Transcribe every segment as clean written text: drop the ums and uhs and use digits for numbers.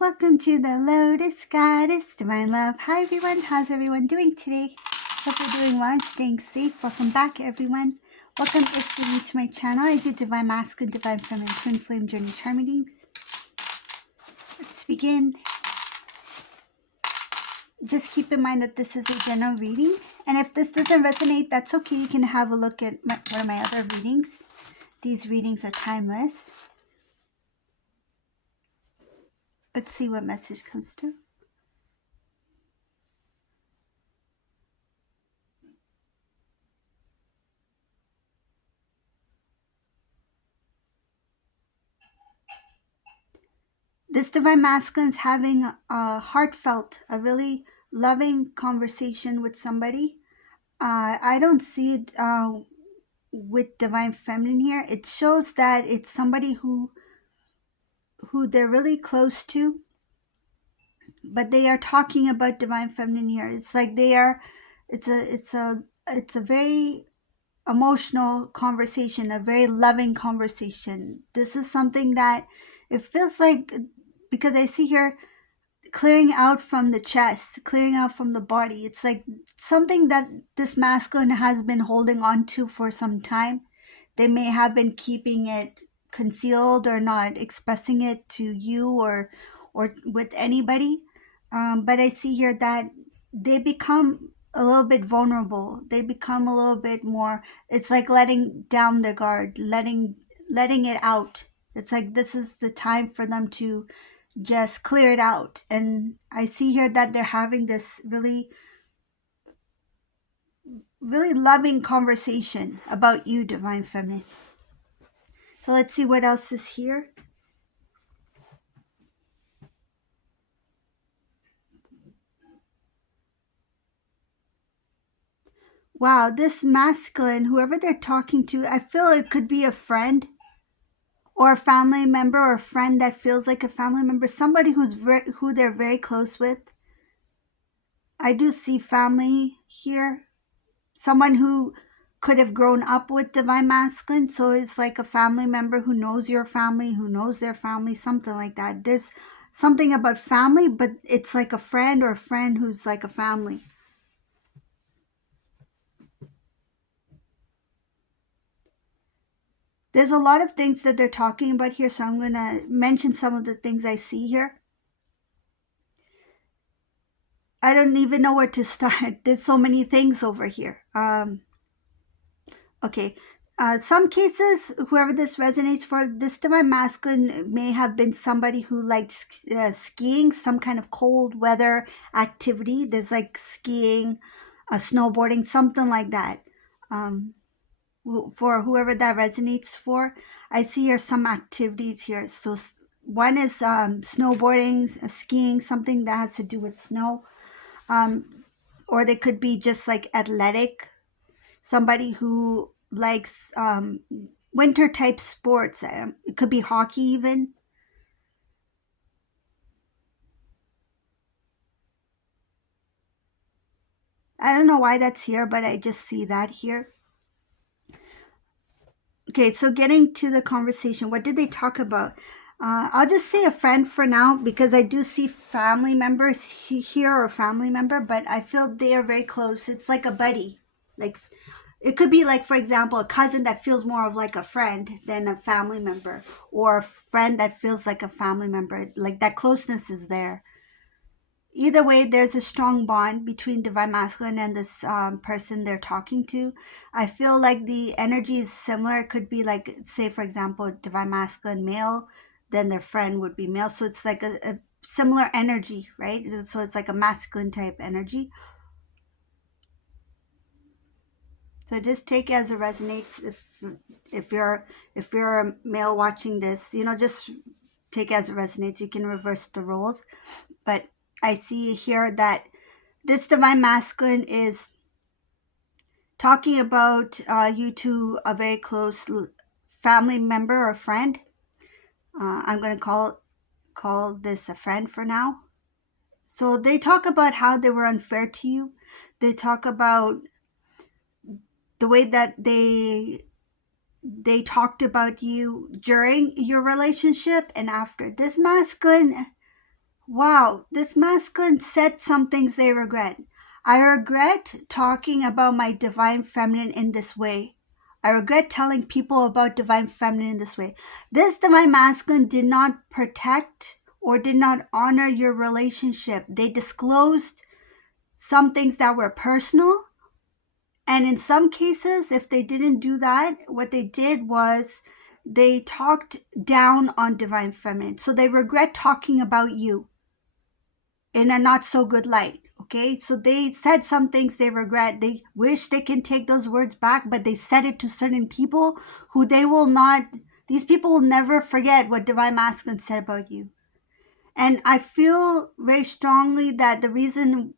Welcome to the Lotus Goddess, Divine Love. Hi everyone, how's everyone doing today? Hope you're doing well and staying safe. Welcome back everyone. Welcome if you're new to my channel. I do Divine Masculine, Divine Feminine, Twin Flame Journey Charm readings. Let's begin. Just keep in mind that this is a general reading. And if this doesn't resonate, that's okay. You can have a look at one of my other readings. These readings are timeless. Let's see what message comes through. This Divine Masculine is having a heartfelt, a really loving conversation with somebody. I don't see it with Divine Feminine here. It shows that it's somebody who they're really close to, but they are talking about Divine Feminine here. It's like it's a very emotional conversation, a very loving conversation. This is something that it feels like, because I see here clearing out from the chest, clearing out from the body. It's like something that this masculine has been holding on to for some time. They may have been keeping it concealed or not expressing it to you or with anybody. But I see here that they become a little bit vulnerable. They become a little bit more, it's like letting down their guard, letting it out. It's like this is the time for them to just clear it out. And I see here that they're having this really loving conversation about you, Divine Feminine. So let's see what else is here. Wow, this masculine, whoever they're talking to, I feel it could be a friend or a family member, or a friend that feels like a family member, somebody who they're very close with. I do see family here. Someone who could have grown up with Divine Masculine, so it's like a family member who knows your family, who knows their family, something like that. There's something about family, but it's like a friend, or a friend who's like a family. There's a lot of things that they're talking about here, so I'm going to mention some of the things I see here. I don't even know where to start. There's so many things over here. Okay. Some cases, whoever this resonates for, this Divine Masculine may have been somebody who liked skiing, some kind of cold weather activity. There's like skiing, snowboarding, something like that. For whoever that resonates for, I see here some activities here. So one is snowboarding, skiing, something that has to do with snow. Or they could be just like athletic, somebody who likes winter type sports. It could be hockey even. I don't know why that's here, but I just see that here. Okay, so getting to the conversation, what did they talk about? I'll just say a friend for now, because I do see family members here, or family member, but I feel they are very close. It's like a buddy. Like, it could be like, for example, a cousin that feels more of like a friend than a family member, or a friend that feels like a family member. Like that closeness is there. Either way, there's a strong bond between Divine Masculine and this person they're talking to. I feel like the energy is similar. It could be like, say, for example, Divine Masculine male, then their friend would be male. So it's like a similar energy, right? So it's like a masculine type energy. So just take it as it resonates. If you're a male watching this, just take it as it resonates. You can reverse the roles. But I see here that this Divine Masculine is talking about you to a very close family member or friend. I'm going to call this a friend for now. So they talk about how they were unfair to you. They talk about the way that they talked about you during your relationship and after. This masculine, Wow, this masculine said some things they regret. I regret talking about my divine feminine in this way. I regret telling people about divine feminine in this way. This divine masculine did not protect or did not honor your relationship. They disclosed some things that were personal. And in some cases, if they didn't do that, what they did was they talked down on divine feminine. So they regret talking about you in a not so good light. Okay, so they said some things they regret. They wish they can take those words back, but they said it to certain people who they will not, these people will never forget what divine masculine said about you. And I feel very strongly that the reason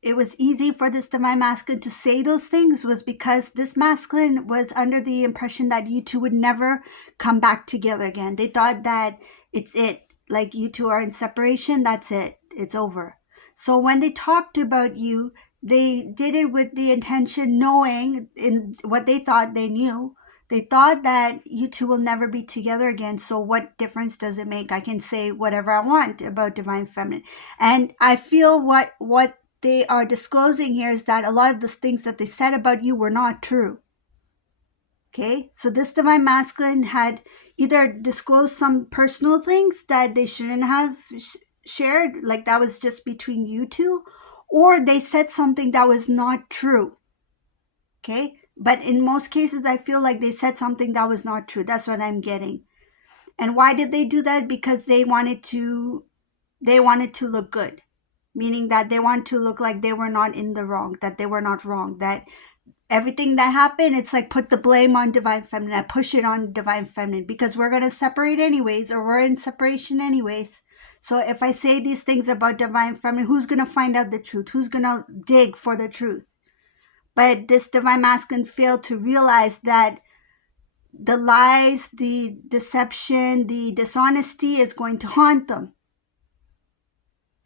it was easy for this divine masculine to say those things was because this masculine was under the impression that you two would never come back together again. They thought that it's it. Like you two are in separation, that's it. It's over. So when they talked about you, they did it with the intention, knowing in what they thought they knew, they thought that you two will never be together again. So what difference does it make? I can say whatever I want about divine feminine. And I feel what they are disclosing here is that a lot of the things that they said about you were not true. Okay, so this divine masculine had either disclosed some personal things that they shouldn't have shared, like that was just between you two, or they said something that was not true. Okay, but in most cases, I feel like they said something that was not true. That's what I'm getting. And why did they do that? Because they wanted to look good, meaning that they want to look like they were not in the wrong, that they were not wrong, that everything that happened, it's like put the blame on divine feminine. I push it on divine feminine because we're going to separate anyways, or we're in separation anyways. So if I say these things about divine feminine, who's going to find out the truth? Who's going to dig for the truth? But this divine masculine failed to realize that the lies, the deception, the dishonesty is going to haunt them.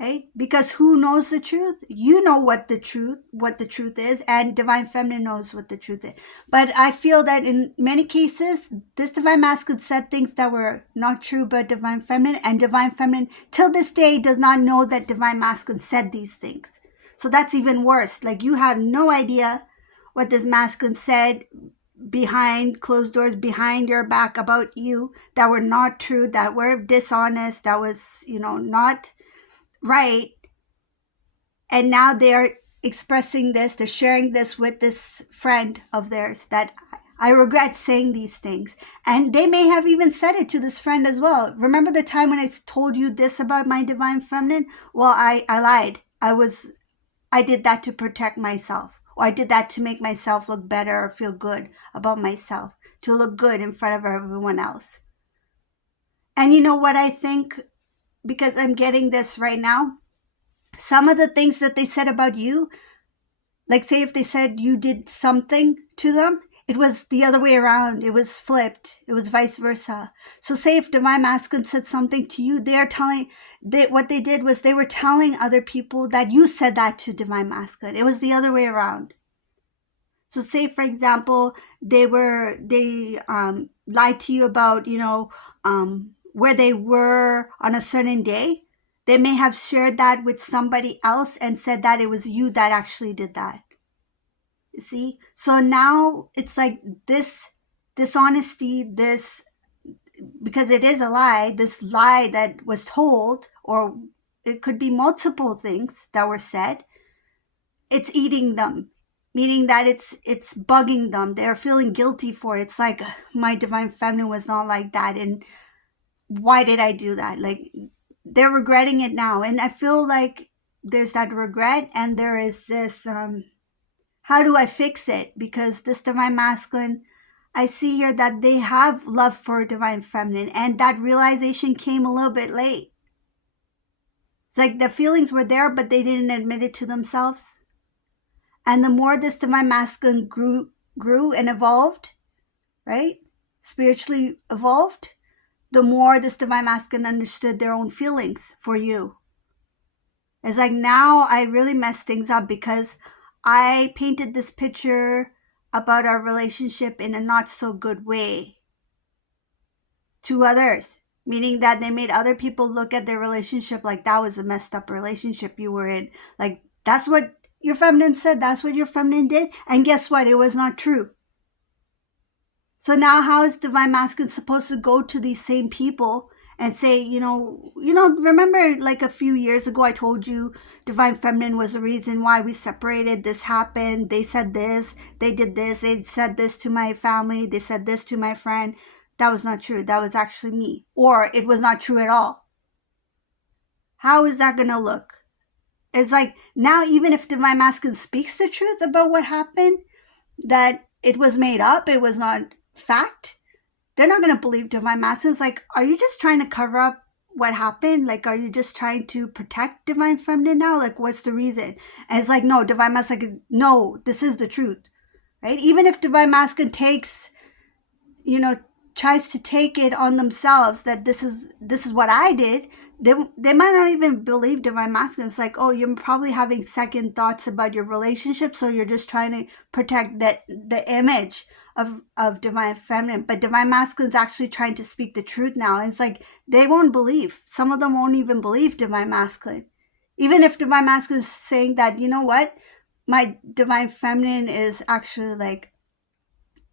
Right? Because who knows the truth? You know what the truth is, and divine feminine knows what the truth is. But I feel that in many cases, this divine masculine said things that were not true about divine feminine, and divine feminine till this day does not know that divine masculine said these things. So that's even worse. Like you have no idea what this masculine said behind closed doors, behind your back about you, that were not true, that were dishonest, that was, not right. And now they're expressing this, they're sharing this with this friend of theirs, that I regret saying these things. And they may have even said it to this friend as well. Remember the time when I told you this about my divine feminine? Well, I lied. I did that to protect myself, or I did that to make myself look better or feel good about myself, to look good in front of everyone else. And you know what I think? Because I'm getting this right now, some of the things that they said about you, like say if they said you did something to them, it was the other way around. It was flipped. It was vice versa. So say if divine masculine said something to you, what they did was they were telling other people that you said that to divine masculine. It was the other way around. So say, for example, they lied to you about, where they were on a certain day. They may have shared that with somebody else and said that it was you that actually did that. You see? So now it's like this dishonesty, because it is a lie, this lie that was told, or it could be multiple things that were said, it's eating them, meaning that it's bugging them. They're feeling guilty for it. It's like, my divine feminine was not like that, and why did I do that? Like, they're regretting it now. And I feel like there's that regret, and there is this how do I fix it? Because this divine masculine, I see here that they have love for divine feminine, and that realization came a little bit late. It's like the feelings were there, but they didn't admit it to themselves. And the more this divine masculine grew and evolved, right? Spiritually evolved, the more this divine masculine understood their own feelings for you. It's like, now I really messed things up because I painted this picture about our relationship in a not so good way to others. meaning that they made other people look at their relationship like that was a messed up relationship you were in. Like, that's what your feminine said, that's what your feminine did, and guess what? It was not true. So now how is divine masculine supposed to go to these same people and say, remember like a few years ago I told you divine feminine was the reason why we separated, this happened, they said this, they did this, they said this to my family, they said this to my friend. That was not true. That was actually me. Or it was not true at all. How is that going to look? It's like now, even if divine masculine speaks the truth about what happened, that it was made up, it was not fact, they're not going to believe divine masculine. It's like, are you just trying to cover up what happened? Like, are you just trying to protect divine feminine now? Like, what's the reason? And it's like, no, divine masculine, no, this is the truth, right? Even if divine masculine takes, tries to take it on themselves that this is what I did, they might not even believe divine masculine. It's like, oh, you're probably having second thoughts about your relationship, so you're just trying to protect the image of divine feminine. But divine masculine is actually trying to speak the truth now. And it's like they won't believe. Some of them won't even believe divine masculine, even if divine masculine is saying that, you know what, my divine feminine is actually like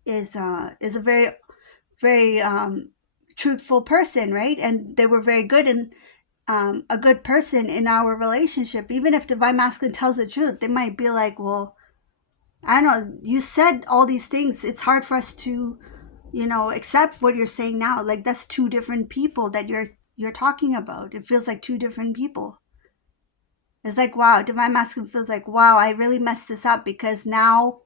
is a very very truthful person, right? And they were very good and a good person in our relationship. Even if divine masculine tells the truth, they might be like, well, I don't know, you said all these things, it's hard for us to accept what you're saying now. Like, that's two different people that you're talking about. It feels like two different people. It's like, wow, divine masculine feels like, wow, I really messed this up because now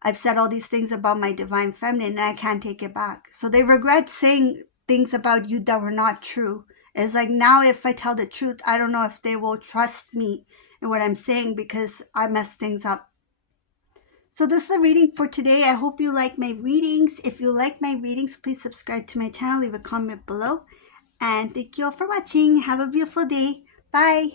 I've said all these things about my divine feminine and I can't take it back. So they regret saying things about you that were not true. It's like, now if I tell the truth, I don't know if they will trust me in what I'm saying because I messed things up. So this is the reading for today. I hope you like my readings. If you like my readings, please subscribe to my channel, leave a comment below. And thank you all for watching. Have a beautiful day. Bye.